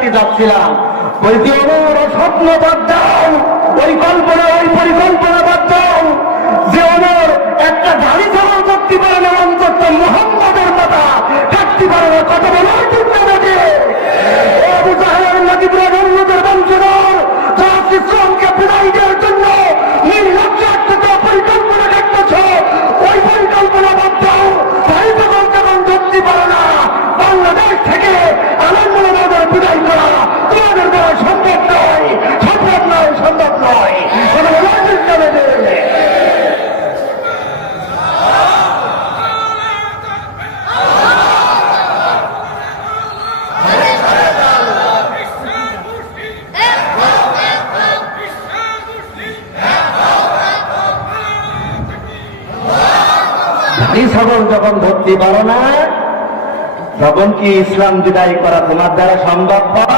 ডাকতে যাচ্ছিলাম। বলছি ওর স্বপ্ন বাদ দাও, ওই কল্পনা, ওই পরিকল্পনা বাদ দাও। যে অনুর একটা গাড়ি চালন করতে পারে না, অন্তত মোহাম্মদের কথা। থাকতে পারে না কত বলার ঠিক নাকি ও আবু জাহের নাকিবরা অন্যদের বংশধর জাহাজ ইসলামকে বিদায় দেওয়ার জন্য নির্লজ্জ একটা পরিকল্পনা দেখতেছ ওই পরিকল্পনা বাদ দাও গাড়ি চালন যখন ধরতে পারে না বাংলাদেশ থেকে আনন্দনগর বিদায় করা তোমাদের দ্বারা সম্ভব নয় সম্ভব নয় সম্ভব নয় কোনো লজিক যাবে না। ধাড়ি ছাগল ধরতে পারো না তখন কি ইসলাম বিদায় করা তোমার দ্বারা সম্ভব বিল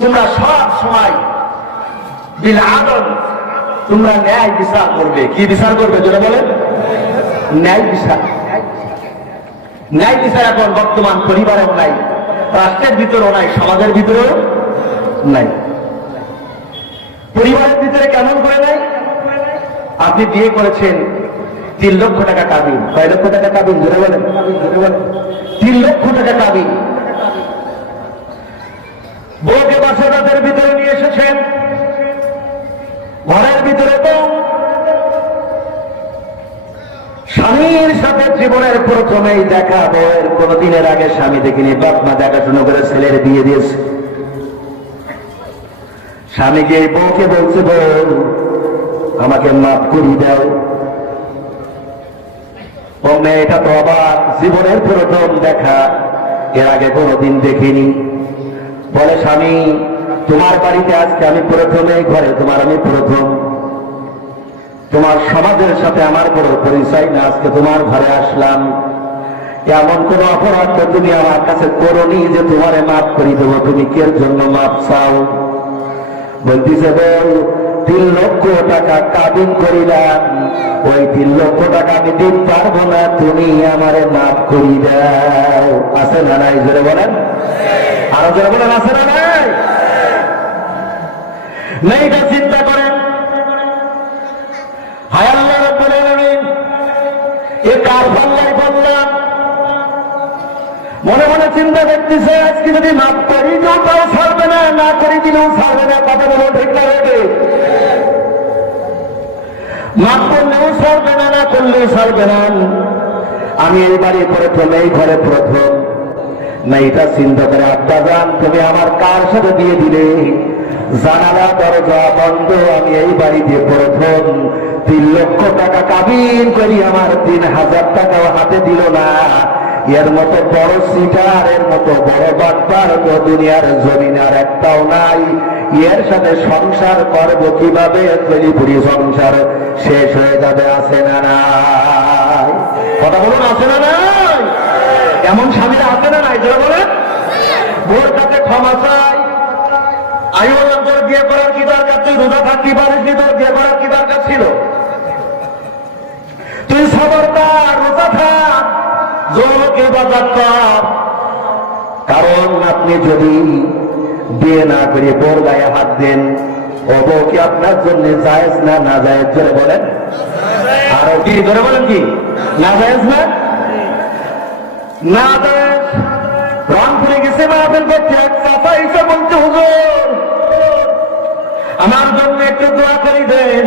তোমরা সব সময় বিল আদল, তোমরা ন্যায় বিচার করবে। কি বিচার করবে যেটা বলেন? ন্যায় বিচার। ন্যায় বিচার এখন বর্তমান পরিবারেও নাই, রাষ্ট্রের ভিতরেও নাই, সমাজের ভিতরেও নাই। পরিবারের ভিতরে কেমন করে নাই? আপনি বিয়ে করেছেন তিন লক্ষ টাকা কাবিন কয় লক্ষ টাকা কাবিন জোরে বলেন। তিন লক্ষ টাকা কাবিন বউকে বাসাদাদের ভিতরে নিয়ে এসেছেন। ঘরের ভিতরে তো স্বামীর সাথে জীবনের প্রথমেই দেখা বউয়ের। কোনদিনের আগে স্বামী দেখিনি। বাপ মা দেখাশুনো করে ছেলের বিয়ে দিয়েছে। স্বামী গিয়ে বউকে বলছে, বউ আমাকে মাফ করি দাও। ও মেয়েটা তো আবার জীবনের প্রথম দেখা। এর আগে কোনোদিন দেখিনি। বলে, স্বামী, তোমার বাড়িতে আজকে আমি প্রথমে ঘরে, তোমার আমি প্রথম। তোমার সমাজের সাথে আমার বড় পরিচয় না, আজকে তোমার ঘরে আসলাম। এমন কোন অপরাধ তো তুমি আমার কাছে করনি যে তোমারে মাফ করি দেবো। তুমি কের জন্য মাফ চাও? বলতেছে বল তিন লক্ষ টাকা কাবিন করিলাম। ওই তিন লক্ষ টাকা আমি দিতে পারব না, তুমি আমারে মাফ করি দাও। আছে না নাই? জোরে বলেন। আরও জোরে বলেন, আছে না নাই? মেয়েটা চিন্তা করেন। এ কার বললাম, মনে মনে চিন্তা করতেছে, আজকে যদি মাফ করি দিও তাও ছাড়বে না না করি দিলেও ছাড়বে না, কথা বলো ঠিক না মাফ করলেও সরবে না না করলেও সরবে না আমি এই বাড়ি প্রথম, এই ঘরে প্রথম। মেয়েটা চিন্তা করে, আব্বা যান তুমি আমার কার সাথে দিয়ে দিলে? জানালা দরজা বন্ধ, আমি এই বাড়িতে প্রথম। তিন লক্ষ টাকা কাবিন করি, আমার তিন হাজার টাকাও হাতে দিল না। এর মতো বড় সিটার এর মতো বড় বাটপার দুনিয়ার জমিন আর একটাও নাই। এর সাথে সংসার করব কীভাবে? তৈরি সংসার শেষ হয়ে যাবে, আছে না নাই? কথা বলুন, আছে না নাই? এমন স্বামীরা, আছে না নাই? যারা বলেন। ভোর কাছে ক্ষমা চাই। বললাম তোর বিয়ে করার কি দরকার? তুই রোজা থাকতে পারিস নি তোর বিয়ে করার কি দরকার ছিল? তুই সবরদার, রোজা থাক। কারণ আপনি যদি বিয়ে না করে বোর গায়ে হাত দেন ও কি আপনার জন্য জায়েজ না না জায়েজ? জোরে বলেন। আরও কি? ধরে বলেন কি? না জায়েজ না? না জায়েজ। রংপুরে গেছে মাহফিল করছে এক চাপা এসে বলছে, হুজুর, আমার জন্য একটু দোয়া করে দেন।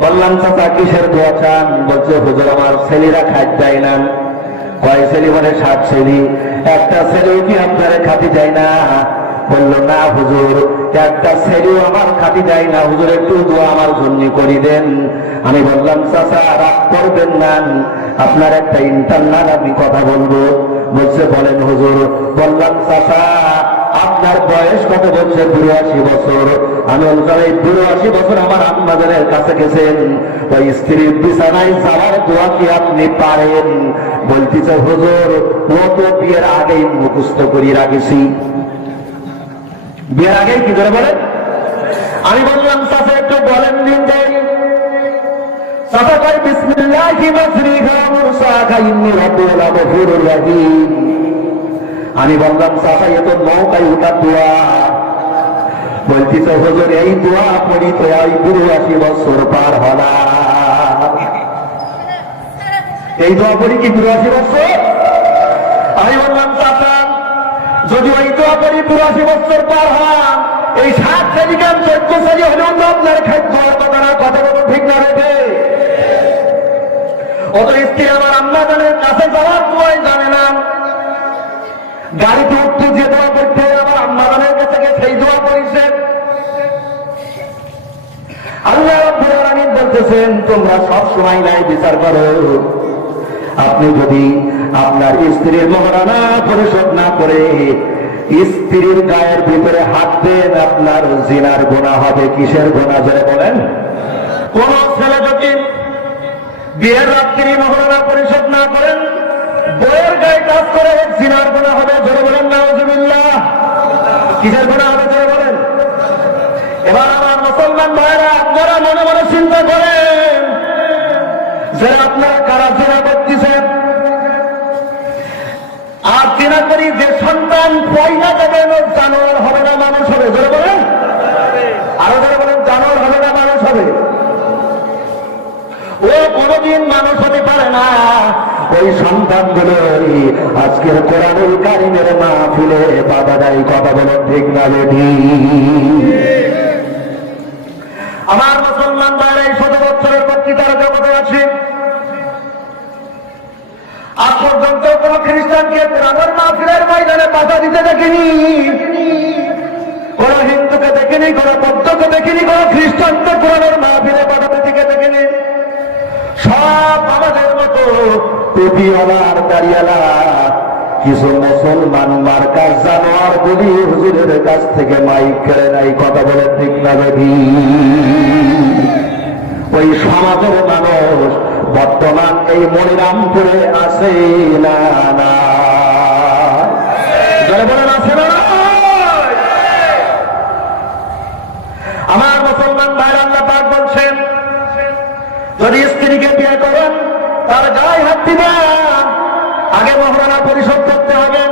বললাম, চাচা, কিসের দোয়া চান? বলছে, হুজুর, আমার ছেলেরা খাদ দেয় না। কয় ছেলে মানে সাত ছেলে। একটা ছেলেও কি আপনার খাতি দেয় না? বলল, না হুজুর, একটা ছেলেও আমার খাতি দেয় না। হুজুর, একটু দোয়া আমার জন্য করি দেন। আমি বললাম, চাচা, রাগ করবেন না। আপনার একটা ইন্টারনাল আমি কথা বলব। বলছে, বলেন হুজুর। বললাম, চাচা, আপনার বয়স কত বলছে? বিরাশি বছর। আমি বললাম এই বিরাশি বছর আমার আম্মাদের কাছে গেছেন। ওই স্ত্রীর বিছানায় যাওয়ার দোয়া কি আপনি পারেন? বলতেছে, হুজুর, ও তো বিয়ের আগেই মুখস্থ করি রাখেছি। বিয়ের আগেই কি করে বলেন? আমি বললাম চাষে একটু বলেন দিন রহিম। আমি বললাম, চাচা, এ তো নৌকায় উঠার দোয়া। বলতেছে হুজুর এই দোয়া পড়ি তো এই পুরো আশি বছর পার হলা। এই দোয়া পড়ি কি আশি বছর? আমি বললাম, চাচা, যদি ওই দোয়া পড়ি আশি বছর পার হন, এই সাত শ্রেণি গান চোদ্দ শ্রেণি হলেও তো আপনার খাদ্য কথা না কথা বলো ঠিক না রেখে। অত স্ত্রী আমার আম্মা জানের কাছে যাওয়ার দোয়াই জানে না। গাড়িতে উঠতে যে দোয়া করতে আমার আম্মা জানের কাছে গিয়ে সেই দোয়া করেছে আল্লাহ রাব্বুল বলতেছেন তোমরা সব সময় নাই বিচার করো। আপনি যদি আপনার স্ত্রীর মহারানা পরিশোধ না করে স্ত্রীর গায়ের ভিতরে হাত দেন, আপনার জিনার গোনা হবে কিসের গোনা, জোরে বলেন। কোন ছেলে যদি বিয়ের রাত্রি মহারানা পরিশোধ না করেন বইয়ের গায়ে কাজ করে জিনার গোনা হবে, জোরে বলেন, নাউজুবিল্লাহ। কিসের গোনা হবে, জোরে বলেন। এবার আমার মুসলমান ভাইরা, আপনারা মনে মনে চিন্তা করেন যে আপনারা কারা জেনা করতেছেন? আর জেনা করি যে সন্তান পয়লা দেবেন ও জানোয়ার হবে না, মানুষ হবে। জোরে বলেন। আরও যারা বলেন, জানোয়ার হবে না, মানুষ হবে। ও কোনদিন মানুষ হতে পারে না। ওই সন্তানগুলো আজকের কোরআনুল কারিমের মাহফিলে বাবা দায়ী, কথা বলেন ঠিক না বেঠি আমার মুসলমান ভাইরা এই শত বছরের বক্তৃতার জগতে আছে আজ পর্যন্ত কোন খ্রিস্টানকে কোরআনের মাহফিলের ময়দানে বাধা দিতে দেখিনি। কোন হিন্দুকে দেখিনি, কোন বৌদ্ধকে দেখিনি, কোন খ্রিস্টানকে কোরআনের মাহফিলে বাধা দিতে দেখিনি। সব আমাদের মতো টুপিওয়ালার দাঁড়িয়ালা কিছু মুসলমান মার্কার জানোয়ার বলি হুজুরের কাছ থেকে মাইক কেড়ে নাই, কথা বলে ঠিক না বেবি। ওই সমাজের মানুষ বর্তমান এই মনিরামপুরে আছে না না যারা বলেন আছে না নাই? আমার মুসলমান ভাইরা আল্লাহ পাক বলছেন যদি স্ত্রীকে বিয়ে করেন তার গায়ে হাত দিবেন আগে মহারানা পরিশোধ করতে হবে।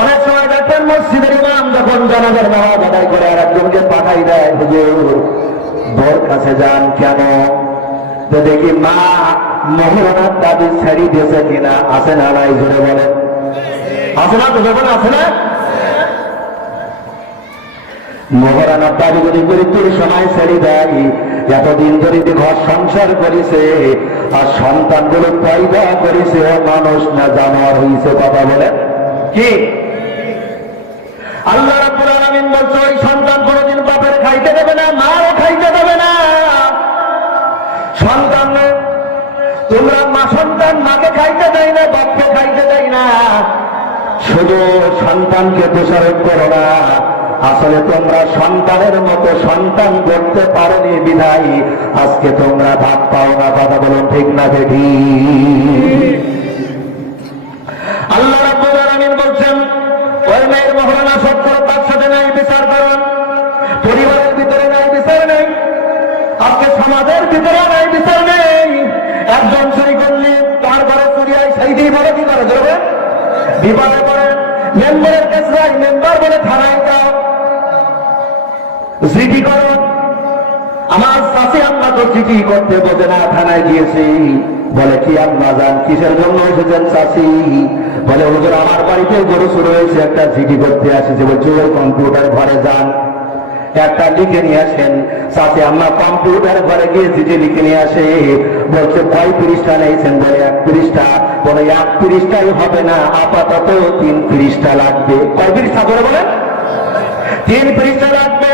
অনেক সময় দেখবেন মসজিদের ইমাম যখন জানাজার নামাজ আদায় করে আর একজনকে পাঠাই দেয়, হুজুর, বোর কাছে যান কেন? তো দেখি মা মহিলার দাবি ছেড়ি দিয়েছে কিনা, আছে না নাই জোরে বলেন। আছে না তো যখন আছে না? মহারানার দাবি যদি মৃত্যুর সময় ছেড়ে দেয়। এতদিন ধরে যে ঘর সংসার করেছে আর সন্তানগুলো পয়দা করেছে মানুষ না জানোয়ার হয়েছে কথা বলে। কি? আল্লাহ রাব্বুল আলামিন বলছে, ওই সন্তান কোনোদিন বাপের খাইতে দেবে না মাও খাইতে দেবে না। সন্তান তোমরা মা সন্তান, মাকে খাইতে দেয় না, বাপকে খাইতে দেয় না। শুধু সন্তানকে দোষারোপ করো না। আসলে তোমরা সন্তানের মতো সন্তান করতে পারোনি বিধাই আজকে তোমরা ভাগ পাও না, কথা বলুন ঠিক না দেখি আল্লাহ রাব্বুল আলামিন বলছেন, ওই মেয়ের মহরণা সব তার সাথে নাই, বিচার করুন পরিবারের ভিতরে নাই, বিচার নেই। আজকে সমাজের ভিতরে নাই, বিচার নেই। একজন চুরি করলে তার ঘরে চুরি হয়, সেই দিয়ে বলে কি করে ধরবে বিবাহে করে মেম্বারের কাছে যাই মেম্বার বলে থানায় যাও জিডি করো আমার সাথে আম্মা তো চিঠি করতে বোঝে না, থানায় বলে, কি কিসের জন্য এসেছেন চাষি? বলে আমার বাড়িতে গরু শুরু হয়েছে, একটা চিঠি করতে আসেছে। বলছে, ওই কম্পিউটার ঘরে যান। একটা লিখে নিয়ে আসেন। আমরা কম্পিউটার ঘরে গিয়ে চিঠি লিখে নিয়ে আসে। বলছে কয় পৃষ্ঠা নিয়েছেন। বলে এক পৃষ্ঠা বলে এক পৃষ্ঠাই হবে না, আপাতত তিন পৃষ্ঠা লাগবে। কয় করে বলেন? তিন পৃষ্ঠা লাগবে।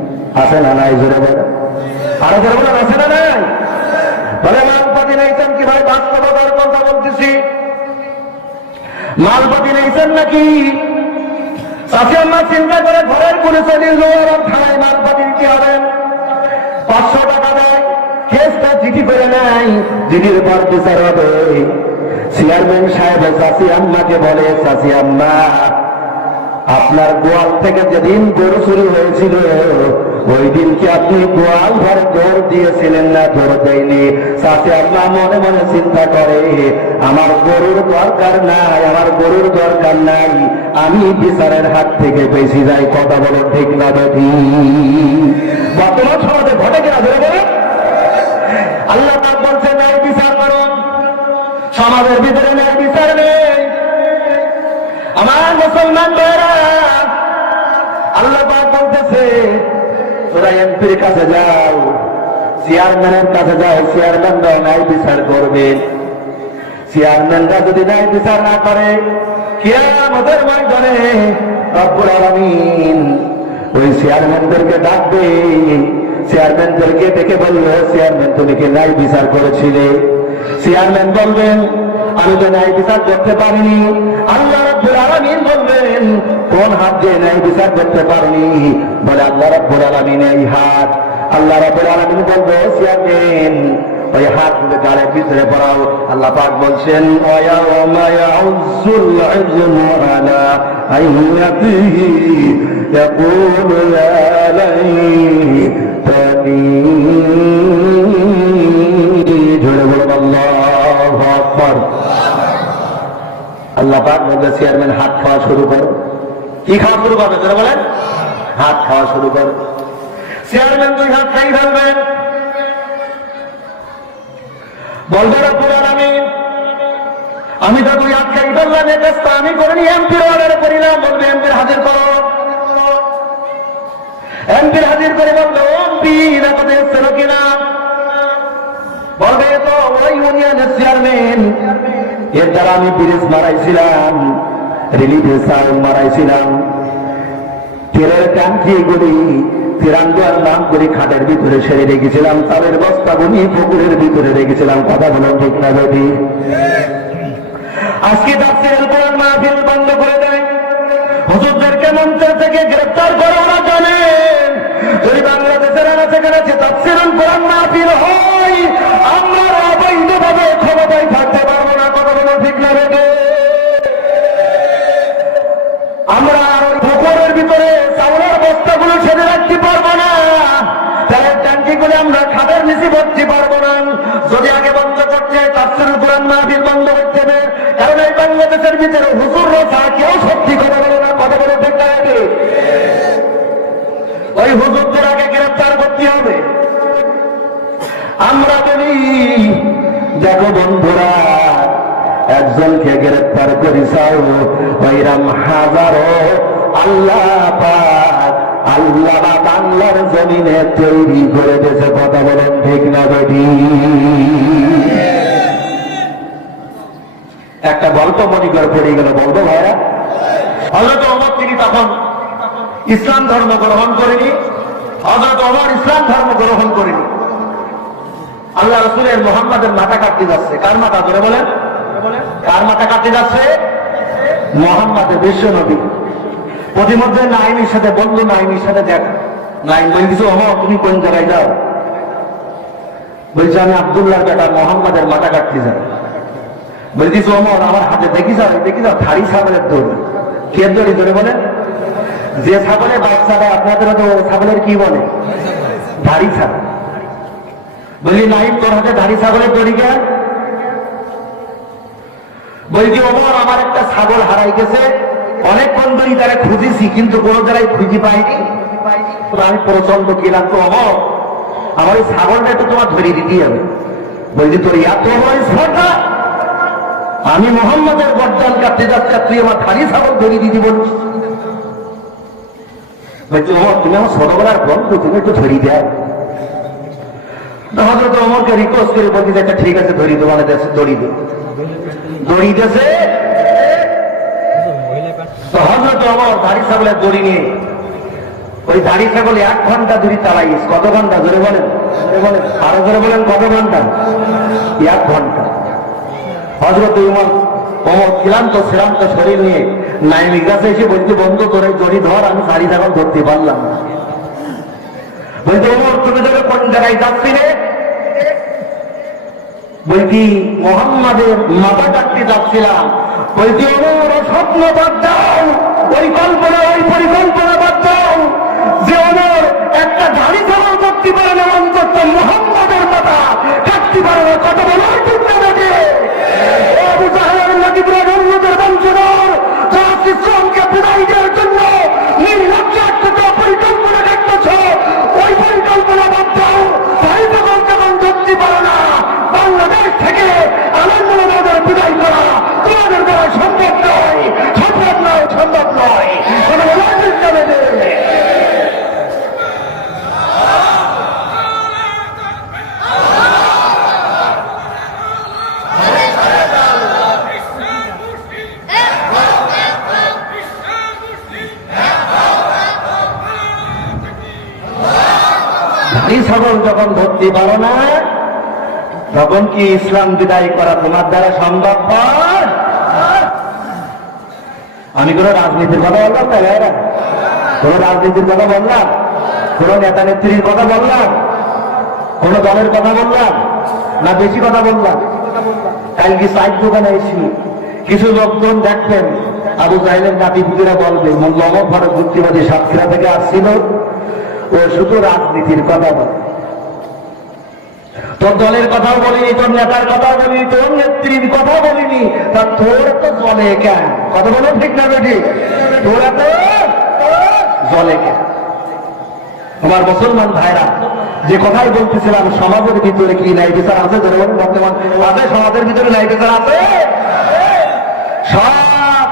আছে না নাই, জোরে আরও জোরে বলেন আছে না নাই? কি ভাই বাস্তবতার কথা বলতেছি। নাকি? চাষি আম্মা চিন্তা করে ঘরের এবং থানায় মালপাতি কি হবেন পাঁচশো টাকা দেয়, কেসটা চিঠি করে নেয় চিঠির পর বিচার হবে। চেয়ারম্যান সাহেব চাষি আম্মাকে বলে চাষি আম্মা আপনার গোয়াল থেকে যেদিন গরু চুরি হয়েছিল ওই দিন কি আপনি গোয়াল ঘরে দৌড় দিয়েছিলেন না? দৌড় দেয়নি। চাষি আম্মা মনে মনে চিন্তা করে, আমার গরুর দরকার নাই, আমার গরুর দরকার নাই, আমি বিচারের হাত থেকে বেশি যাই, কথা বলো ঠিক না বেঠি? বর্তমান সমাজে ঘটে কিনা ধরে বলে আল্লাহ বলছে ন্যায় বিচার করুন সমাজের ভিতরে ন্যায় বিচার নেই আমার মুসলমান ভাইরা আল্লাহ পাক বলতেছে তোরা এমপির কাছে যাও। চেয়ারম্যানের কাছে যাও, চেয়ারম্যানরাও ন্যায় বিচার করবেন চেয়ারম্যানরা যদি ন্যায় বিচার না করে, কিয়ামতের ময়দানে রব্বুল আলামিন ওই চেয়ারম্যানদেরকে ডাকবে। চেয়ারম্যানদেরকে ডেকে বলল, চেয়ারম্যান, তুমি কি ন্যায় বিচার করেছিলে? চেয়ারম্যান বলবেন আমি ন্যায় বিচার করতে পারিনি। আল্লাহ রব্বুল আলামিন বলবেন কোন হাত দিয়ে ন্যায় বিচার করতে পারিনি? বলে, আল্লাহ রব্বুল আলামিন এই হাত। আল্লাহ রব্বুল আলামিন বলবে চেয়ারম্যান, ওই হাত গাড়ের ভিতরে পড়াও। আল্লাহ পাক বলছেন ওয়ায়াউমা ইয়াউযুল ইজমু আলা আইয়াতিহি ইয়াকুলু ইয়া লাইতানি জোরে বলুন, আল্লাহু। আকবার আল্লাহ পাক বলবে চেয়ারম্যান হাত খাওয়া শুরু করো। কি খাওয়া শুরু করবে, জোরে বলেন? হাত খাওয়া শুরু করো। চেয়ারম্যান দুই হাত খাই ফেলবেন। বলবে, রব্বুল আমি তো দুই হাত খাই ফেললাম এ কাজটা আমি করিনি। এমপির অর্ডার করিলাম বলবে এমপির হাজির করো। এমপির হাজির করে বলবে এমপি কিনা আমি ব্রিজ মারাইছিলাম মারাইছিলাম করে খাটের ভিতরে সেরে রেখেছিলাম তাদের বস্তা গুলি পুকুরের ভিতরে রেখেছিলাম। কথা বলো ঠিক না আজকে তাফসিরের কোরআন মাহফিল বন্ধ করে দেয় হুজুরদেরকে মঞ্চ থেকে গ্রেফতার করে ওরা জানেন যদি বাংলাদেশের আনাচে কানাচে তাফসিরুল কোরআন মাহফিল হয় আমরা আর অবৈধভাবে ক্ষমতায় থাকতে পারব না কথা বলো ঠিক না বেটি আমরা আর ওই পুকুরের ভিতরে চাউলের বস্তাগুলো ছেড়ে রাখতে পারব না তেলের ট্যাঙ্কিগুলো আমরা খাদের নিচে ভরতে পারব না যদি আগে বন্ধ করতে হয় মাহফিল বন্ধ হবে কারণ এই বাংলাদেশের ভিতরে হুজুর রসা কেউ সত্যি কথা বলে না, কথা বলে না ওই হুজুরদের আগে গ্রেফতার করতে হবে। আমরা বলি, দেখো বন্ধুরা, একজনকে গ্রেফতার করিসাও ওইরাম হাজারো আল্লাহ আল্লাহ বাংলার জমিনে তৈরি করে দিয়েছে, কথা বলেন ঠিক না, বেটি। একটা গল্প মনে করে পড়ে গেল, বলব ভাইরা। হজরত অমর তিনি তখন ইসলাম ধর্ম গ্রহণ করেনি। হজরত অমর ইসলাম ধর্ম গ্রহণ করেনি। আল্লাহ রসুলের মোহাম্মদের মাথা কাটতে যাচ্ছে। কার মাথা? ধরে বলেন। কার মাথা কাটতে যাচ্ছে? মোহাম্মদের বিশ্ব নবী। প্রতিমধ্যে নাইমের সাথে বন্ধু নাইমের সাথে দেখ। নাইম বলতেছে ওহ তুমি কোন জায়গায় যাও? বলছে, আমি আবদুল্লাহর বেটা মোহাম্মদের মাথা কাটতে যাই। ওমর আমার হাতে থারি ছাগলের কে দড়ি ধরে যে ছাগলের ছাগলের কি বলে? ধাড়ি ছাগল। বলি তোর হাতে ধাড়ি ছাগলের দড়ি কে? বলছি, ওমর, আমার একটা ছাগল হারাই গেছে। অনেকক্ষণ ধরে তারা খুঁজেছি, কিন্তু কোনো জায়গায় খুঁজে পাইনি। আমি প্রচণ্ড গেলাম তো অমর আমার ওই ছাগলটা একটু তোমার ধরিয়ে দিতেই হবে। বলছি, তোর এত স্পর্ধা আমি মোহাম্মদের গর্দান কাটতে যাচ্ছি তুই আমার খালি ছাগল ধরে দিদি বলছি তুমি আমার ছোটবেলার বন্ধু, তুমি একটু ধরি দেয় আচ্ছা মানে দড়ি ওই এক ঘণ্টা কত ঘণ্টা? ধরে বলেন বলেন, কত ঘণ্টা? এক ঘণ্টা। হজরত উমর অমর ক্লান্ত, শ্রান্ত শরীর নিয়ে নাইমির কাছে এসে বলতে বন্ধ করে জড়ি ধর, আমি শাড়ি তখন ধরতে পারলাম না। বলতে ওমর তুমি ধরে কোন জায়গায় যাচ্ছি রে বলছি, মোহাম্মদের মাথা কাটতে যাচ্ছিলাম। বলছি ওমর স্বপ্ন বাদ দাও পরিকল্পনা ওই পরিকল্পনা বাদ দাও যে ওমর একটা গাড়ি চালাও করতে পারে না অন্তত মোহাম্মদের মাথা। কাটতে পারে না, কত বড় ধরতে পারো না তখন কি ইসলাম বিদায় করা তোমার দ্বারা সম্ভবপর আমি কোন রাজনীতির কথা বললাম না, ভাইরা। কোন রাজনীতির কথা বললাম? কোন নেতা নেত্রীর কথা বললাম? কোন দলের কথা বললাম? না বেশি কথা বললাম? কালকে সাইড দোকানে এসি কিছু লোকজন দেখবেন, আবু জাহেলের নাতি পুতিরা বলবে মোল্লাম ভারত যুক্তিবাদী সাতক্ষীরা থেকে আসছিল। ও শুধু রাজনীতির কথা বলে। তোর দলের কথাও বলিনি, তোর নেতার কথাও বলিনি, তোর নেত্রীর কথা বলিনি, তা তোর তো জলে কেন? কথা বলো ঠিক না বেটি তোর এত জলে কেন? আমার মুসলমান ভাইরা, যে কথাই বলতেছিলাম, সমাজের ভিতরে কি নাই বিচার আছে? ধরে বলেন, বর্তমান আছে, সমাজের ভিতরে নাই বিচার আছে? সব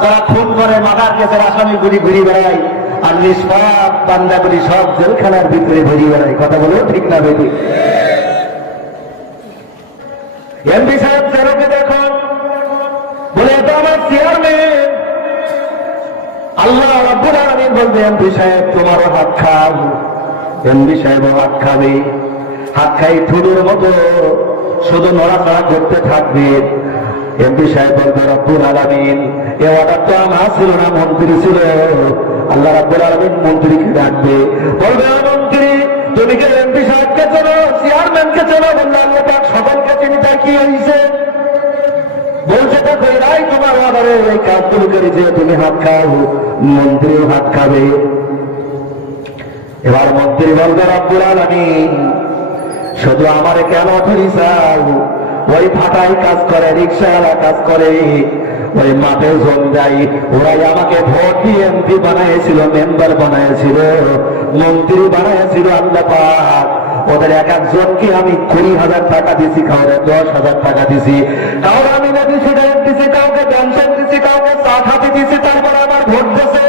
যারা খুন করে মাদার কেসের আসামি গুলি ঘুরি বেড়ায় আর নিষ্পাপ বান্দা সব জেলখানার ভিতরে ঘুরি বেড়ায়। কথা বলে ঠিক না, বেটি? এমপি সাহেব চেরোকে দেখুন বলে, এটা আমার চেয়ারম্যান আল্লাহ রাব্বুল আলামিন বলবে, এমপি সাহেব, তোমারও হাত খাও। এমপি সাহেবও হাত খাবে। হাত খাই ঠুডুর মতো, শুধু নড়াচড়া করতে থাকবে। এমপি সাহেব বলবে, রব্বুল আলামিন, এ অর্ডার তো আমার ছিল না, মন্ত্রী ছিল। আল্লাহ রাব্বুল আলামিন মন্ত্রীকে ডাকবে বলবে, "ও মন্ত্রী, তুমি কি এমপি সাহেবকে চেনো? চেয়ারম্যানকে চেনো? বললে, আল্লাহ পাক সকলকে চিনি, তাই কি হয়েছে বলছে, দেখো, এরাই তোমার অর্ডারে এই কাজগুলো করেছে তুমি হাত খাও, মন্ত্রীও হাত খাবে। এবার মন্ত্রী বলবে, রব্বুল আলামিন, শুধু আমারে কেন ধরিসাও ওই ফাটাই কাজ করে রিক্সাওয়ালা কাজ করে। ওই মাঠে জল দেয় ওরাই আমাকে ভোট দিয়ে এমপি বানাইছিল মেম্বার বানাইছিল মন্ত্রী বানাইছিল আল্লাহ পাক। ওদের এক একজনকে আমি কুড়ি হাজার টাকা দিছি কাউরে দশ হাজার টাকা দিছি। কাউরে আমি নাকি সিগারেট দিছি, কাউকে পেনশন দিছি, কাউকে চা খাতে দিছি, তারপরে আমার ভোট দিছে?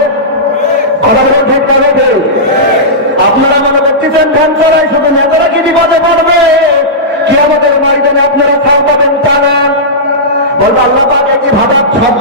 কথা বলে ঠিক না আপনারা মনে করতেছেন ধ্যান চড়াই শুধু নেতারা কি বিপদে পড়বে কি আমাদের ময়দানে আপনারা ছাড় পাবেন তা না বলব আল্লাহ পাক একটি ভাতার শব্দ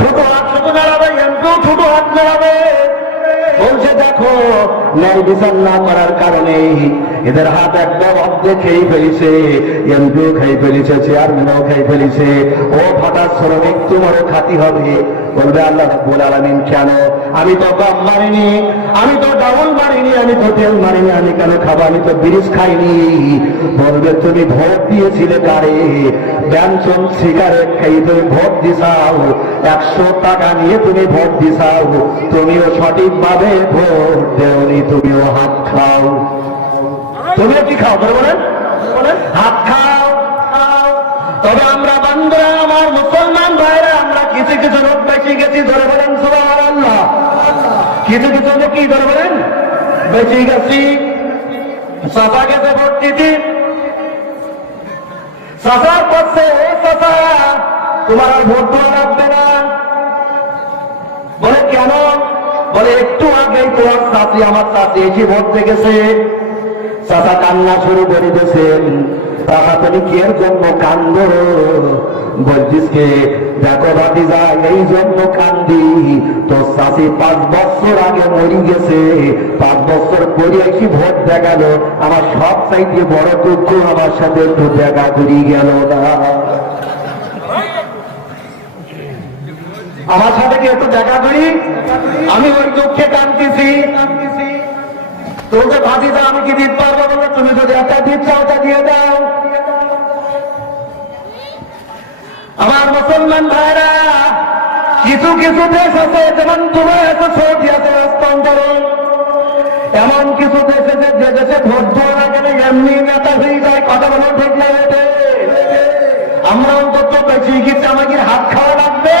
ছোট হাত শুধু দাঁড়াবে এমপিও ছোট হাত দাঁড়াবে বলছে, দেখো, ন্যায় বিচার না করার কারণে এদের হাত একদম অর্ধেক খেয়ে ফেলিছে এমপিও খেয়ে ফেলিছে, চেয়ারম্যানও খেয়ে ফেলিছে। ও ফাটা শ্রমিক, তোমারও খাতি হবে। বলবে, আল্লাহ রাব্বুল আলামিন, কেন? আমি তো কম মারিনি, আমি তো ডাবল মারিনি, আমি তো তেল মারিনি, আমি কেন খাব? আমি তো ব্রিজ খাইনি। বলবে, তুমি ভোট দিয়েছিলে কারে? ব্যঞ্জন সিগারেট খাই তুমি ভোট দিছাও। একশো টাকা নিয়ে তুমি ভোট দিছাও। তুমিও সঠিকভাবে ভোট দেওনি, তুমিও হাত খাও। তুমিও কি খাও, বলে বলেন। হাত খাও। তবে আমরা বান্ধবরা আমার মুসলমান ভাইরা, আমরা কিছু কিছু লোক বেশি গেছি, ধরে বলেন, সুবহানাল্লাহ। কিছু কিছু কি, ধরে বলেন? বেশি গেছি। চাচা গেছে ভোট দিতে। চাচার করছে তোমার আর ভোট দেওয়া লাগবে না। বলে কেন? বলে একটু আগেই তোমার সাথে আমার চাষি এসে ভোট দেখেছে। চাষা কান্না শুরু করে দিয়েছেন। তাহা তুমি কি এর জন্য কান্দ? বলছিস কে? দেখো যা এই জন্য কান্দি। তো চাষি পাঁচ বছর আগে মরি গেছে। পাঁচ বছর পরে এসে ভোট দেখাল? আমার সব চাইতে বড় দুঃখ আমার সাথে একটু দেখা করি গেল না। আমার সাথে কি একটু দেখা করি? আমি ওই দুঃখে কাঁদতেছি তোকে যা আমি কি দিতে পারব তুমি যদি একটা চাও তা দিয়ে দাও। আমার মুসলমান ভাইরা, কিছু কিছু দেশ আছে যেমন তোমার আছে, সৌদি আছে হস্তান্তরণ এমন কিছু দেশ আছে যে দেশে ভোট দেওয়ার কেন এমনি নেতা হয়ে যায়, কথা বলে ঠিক না আমরা অন্তত বেশি কিছু আমাকে হাত খাওয়া লাগবে।